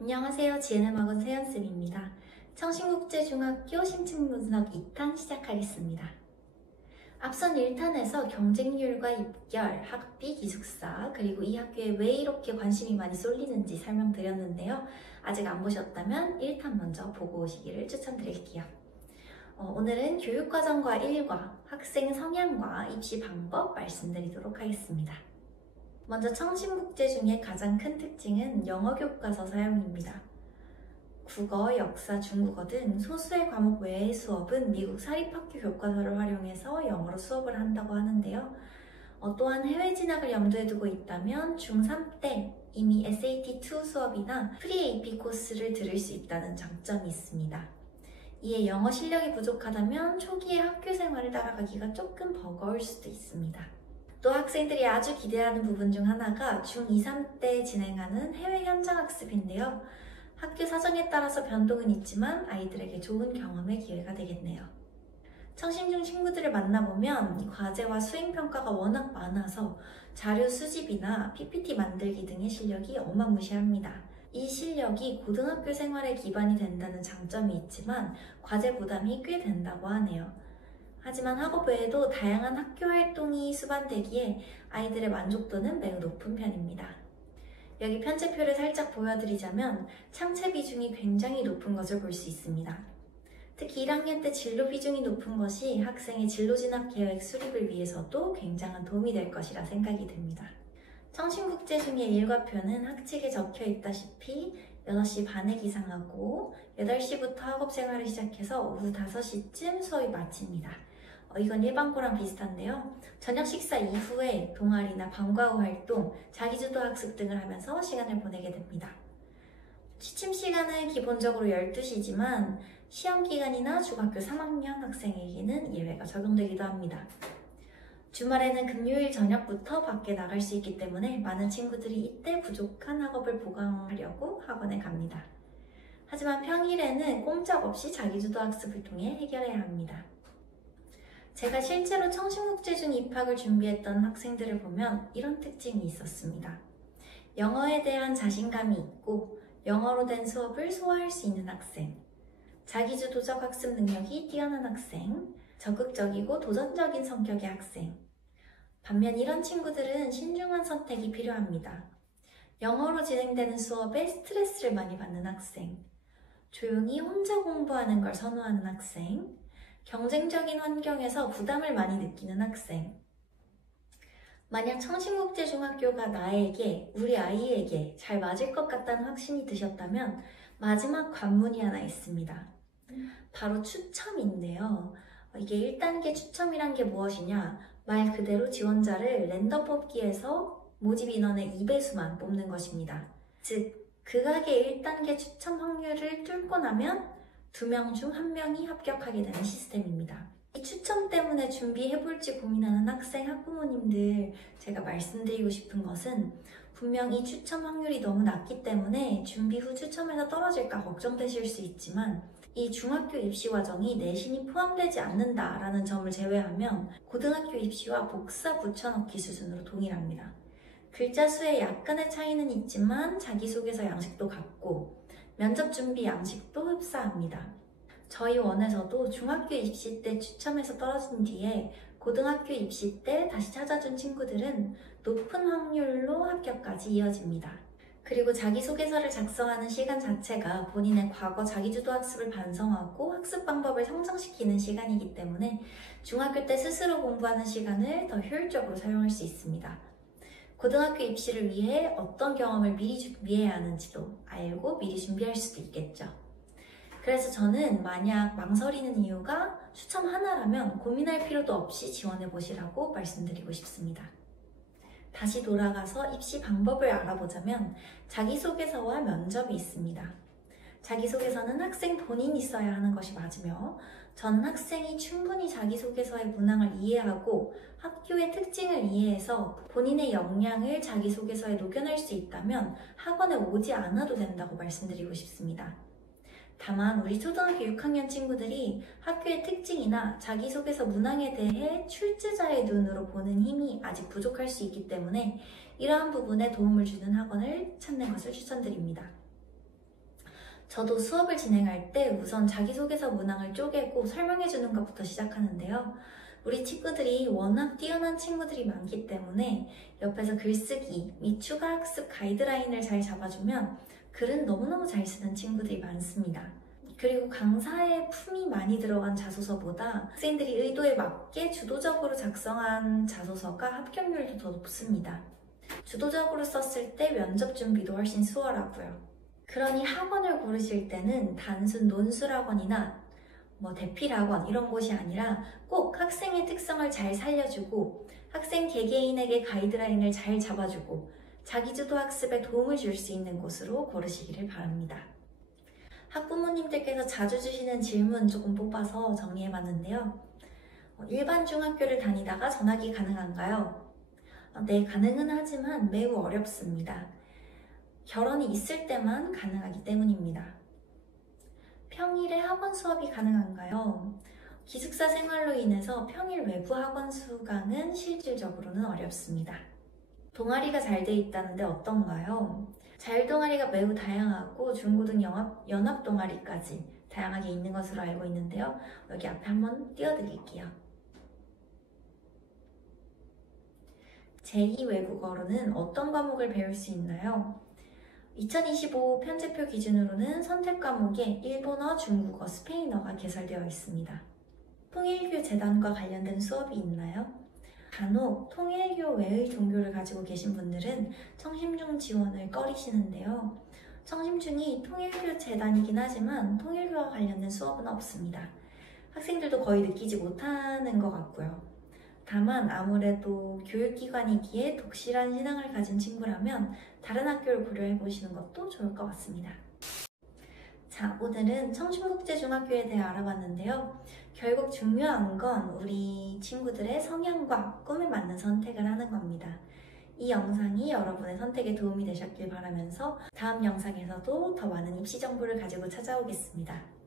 안녕하세요. 지혜는 학원 세연쌤입니다. 청신국제중학교 심층분석 2탄 시작하겠습니다. 앞선 1탄에서 경쟁률과 입결, 학비, 기숙사, 그리고 이 학교에 왜 이렇게 관심이 많이 쏠리는지 설명드렸는데요. 아직 안 보셨다면 1탄 먼저 보고 오시기를 추천드릴게요. 오늘은 교육과정과 일과, 학생 성향과 입시 방법 말씀드리도록 하겠습니다. 먼저 청신국제 중에 가장 큰 특징은 영어 교과서 사용입니다. 국어, 역사, 중국어 등 소수의 과목 외의 수업은 미국 사립학교 교과서를 활용해서 영어로 수업을 한다고 하는데요. 또한 해외 진학을 염두에 두고 있다면 중3 때 이미 SAT2 수업이나 프리-AP 코스를 들을 수 있다는 장점이 있습니다. 이에 영어 실력이 부족하다면 초기에 학교 생활을 따라가기가 조금 버거울 수도 있습니다. 또 학생들이 아주 기대하는 부분 중 하나가 중2, 3 때 진행하는 해외 현장 학습인데요. 학교 사정에 따라서 변동은 있지만 아이들에게 좋은 경험의 기회가 되겠네요. 청신중 친구들을 만나보면 과제와 수행평가가 워낙 많아서 자료 수집이나 PPT 만들기 등의 실력이 어마무시합니다. 이 실력이 고등학교 생활에 기반이 된다는 장점이 있지만 과제 부담이 꽤 된다고 하네요. 하지만 학업 외에도 다양한 학교 활동이 수반되기에 아이들의 만족도는 매우 높은 편입니다. 여기 편제표를 살짝 보여드리자면 창체 비중이 굉장히 높은 것을 볼 수 있습니다. 특히 1학년 때 진로 비중이 높은 것이 학생의 진로 진학 계획 수립을 위해서도 굉장한 도움이 될 것이라 생각이 됩니다. 청신국제 중에 일과표는 학칙에 적혀 있다시피 6시 반에 기상하고 8시부터 학업 생활을 시작해서 오후 5시쯤 수업이 마칩니다. 이건 일반고랑 비슷한데요. 저녁 식사 이후에 동아리나 방과 후 활동, 자기주도 학습 등을 하면서 시간을 보내게 됩니다. 취침 시간은 기본적으로 12시지만 시험 기간이나 중학교 3학년 학생에게는 예외가 적용되기도 합니다. 주말에는 금요일 저녁부터 밖에 나갈 수 있기 때문에 많은 친구들이 이때 부족한 학업을 보강하려고 학원에 갑니다. 하지만 평일에는 꼼짝없이 자기주도 학습을 통해 해결해야 합니다. 제가 실제로 청신국제중 입학을 준비했던 학생들을 보면 이런 특징이 있었습니다. 영어에 대한 자신감이 있고 영어로 된 수업을 소화할 수 있는 학생, 자기주도적 학습 능력이 뛰어난 학생, 적극적이고 도전적인 성격의 학생. 반면 이런 친구들은 신중한 선택이 필요합니다. 영어로 진행되는 수업에 스트레스를 많이 받는 학생, 조용히 혼자 공부하는 걸 선호하는 학생, 경쟁적인 환경에서 부담을 많이 느끼는 학생. 만약 청신국제중학교가 나에게, 우리 아이에게 잘 맞을 것 같다는 확신이 드셨다면 마지막 관문이 하나 있습니다. 바로 추첨인데요. 이게 1단계 추첨이란 게 무엇이냐? 말 그대로 지원자를 랜덤 뽑기에서 모집 인원의 2배수만 뽑는 것입니다. 즉, 극악의 1단계 추첨 확률을 뚫고 나면 2명 중 1명이 합격하게 되는 시스템입니다. 이 추첨 때문에 준비해볼지 고민하는 학생, 학부모님들, 제가 말씀드리고 싶은 것은 분명 이 추첨 확률이 너무 낮기 때문에 준비 후 추첨에서 떨어질까 걱정되실 수 있지만 이 중학교 입시 과정이 내신이 포함되지 않는다라는 점을 제외하면 고등학교 입시와 복사 붙여넣기 수준으로 동일합니다. 글자 수에 약간의 차이는 있지만 자기소개서 양식도 같고 면접 준비 양식도 흡사합니다. 저희 원에서도 중학교 입시 때 추첨해서 떨어진 뒤에 고등학교 입시 때 다시 찾아준 친구들은 높은 확률로 합격까지 이어집니다. 그리고 자기소개서를 작성하는 시간 자체가 본인의 과거 자기주도 학습을 반성하고 학습 방법을 성장시키는 시간이기 때문에 중학교 때 스스로 공부하는 시간을 더 효율적으로 사용할 수 있습니다. 고등학교 입시를 위해 어떤 경험을 미리 준비해야 하는지도 알고 미리 준비할 수도 있겠죠. 그래서 저는 만약 망설이는 이유가 추첨 하나라면 고민할 필요도 없이 지원해 보시라고 말씀드리고 싶습니다. 다시 돌아가서 입시 방법을 알아보자면 자기소개서와 면접이 있습니다. 자기소개서는 학생 본인이 써야 하는 것이 맞으며 전 학생이 충분히 자기소개서의 문항을 이해하고 학교의 특징을 이해해서 본인의 역량을 자기소개서에 녹여낼 수 있다면 학원에 오지 않아도 된다고 말씀드리고 싶습니다. 다만 우리 초등학교 6학년 친구들이 학교의 특징이나 자기소개서 문항에 대해 출제자의 눈으로 보는 힘이 아직 부족할 수 있기 때문에 이러한 부분에 도움을 주는 학원을 찾는 것을 추천드립니다. 저도 수업을 진행할 때 우선 자기소개서 문항을 쪼개고 설명해주는 것부터 시작하는데요. 우리 친구들이 워낙 뛰어난 친구들이 많기 때문에 옆에서 글쓰기 및 추가 학습 가이드라인을 잘 잡아주면 글은 너무너무 잘 쓰는 친구들이 많습니다. 그리고 강사의 품이 많이 들어간 자소서보다 학생들이 의도에 맞게 주도적으로 작성한 자소서가 합격률도 더 높습니다. 주도적으로 썼을 때 면접 준비도 훨씬 수월하고요. 그러니 학원을 고르실 때는 단순 논술학원이나 대필학원 이런 곳이 아니라 꼭 학생의 특성을 잘 살려주고 학생 개개인에게 가이드라인을 잘 잡아주고 자기주도 학습에 도움을 줄 수 있는 곳으로 고르시기를 바랍니다. 학부모님들께서 자주 주시는 질문 조금 뽑아서 정리해봤는데요. 일반 중학교를 다니다가 전학이 가능한가요? 네, 가능은 하지만 매우 어렵습니다. 결혼이 있을 때만 가능하기 때문입니다. 평일에 학원 수업이 가능한가요? 기숙사 생활로 인해서 평일 외부 학원 수강은 실질적으로는 어렵습니다. 동아리가 잘 돼 있다는데 어떤가요? 자율동아리가 매우 다양하고 중고등 연합 동아리까지 다양하게 있는 것으로 알고 있는데요. 여기 앞에 한번 띄워드릴게요. 제2 외국어로는 어떤 과목을 배울 수 있나요? 2025 편제표 기준으로는 선택 과목에 일본어, 중국어, 스페인어가 개설되어 있습니다. 통일교 재단과 관련된 수업이 있나요? 간혹 통일교 외의 종교를 가지고 계신 분들은 청심중 지원을 꺼리시는데요. 청심중이 통일교 재단이긴 하지만 통일교와 관련된 수업은 없습니다. 학생들도 거의 느끼지 못하는 것 같고요. 다만 아무래도 교육기관이기에 독실한 신앙을 가진 친구라면 다른 학교를 고려해 보시는 것도 좋을 것 같습니다. 자, 오늘은 청심국제중학교에 대해 알아봤는데요. 결국 중요한 건 우리 친구들의 성향과 꿈에 맞는 선택을 하는 겁니다. 이 영상이 여러분의 선택에 도움이 되셨길 바라면서 다음 영상에서도 더 많은 입시 정보를 가지고 찾아오겠습니다.